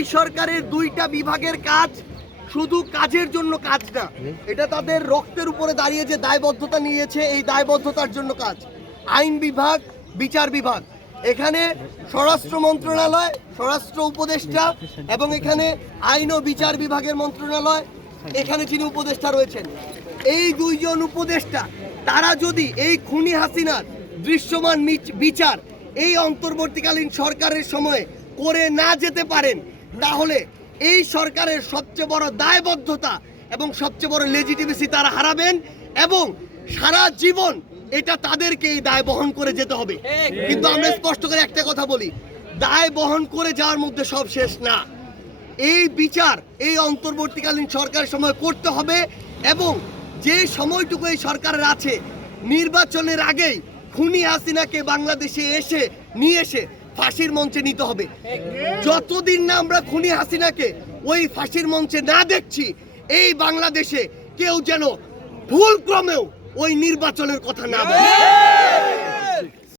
এই সরকারের দুইটা বিভাগের কাজ শুধু কাজের জন্য কাজ না, এটা তাদের রক্তের উপরে দাঁড়িয়ে যে দায়বদ্ধতা নিয়েছে, এই দায়বদ্ধতার জন্য কাজ। আইন বিভাগ, বিচার বিভাগ, এখানে স্বরাষ্ট্র মন্ত্রণালয়, স্বরাষ্ট্র উপদেষ্টা এবং এখানে আইন ও বিচার বিভাগের মন্ত্রণালয়, এখানে যিনি উপদেষ্টা রয়েছেন, এই দুইজন উপদেষ্টা তারা যদি এই খুনি হাসিনার দৃশ্যমান বিচার এই অন্তর্বর্তীকালীন সরকারের সময়ে করে না যেতে পারেন, তাহলে এই সরকারের সবচেয়ে বড় দায়বদ্ধতা এবং সবচেয়ে বড় লেজিটিমেসি তারা হারাবেন এবং সারা জীবন এটা তাদেরকে এই দায় বহন করে যেতে হবে। কিন্তু আমরা স্পষ্ট করে একটা কথা বলি, দায় বহন করে যাওয়ার মধ্যে সব শেষ না। এই বিচার এই অন্তর্বর্তীকালীন সরকারের সময় করতে হবে এবং যে সময়টুকু এই সরকারের আছে, নির্বাচনের আগেই খুনি হাসিনাকে বাংলাদেশে নিয়ে এসে ফাঁসির মঞ্চে নিতে হবে। যতদিন না আমরা খুনি হাসিনাকে ওই ফাঁসির মঞ্চে না দেখছি, এই বাংলাদেশে কেউ যেন ভুল ক্রমেও ওই নির্বাচনের কথা না বলে।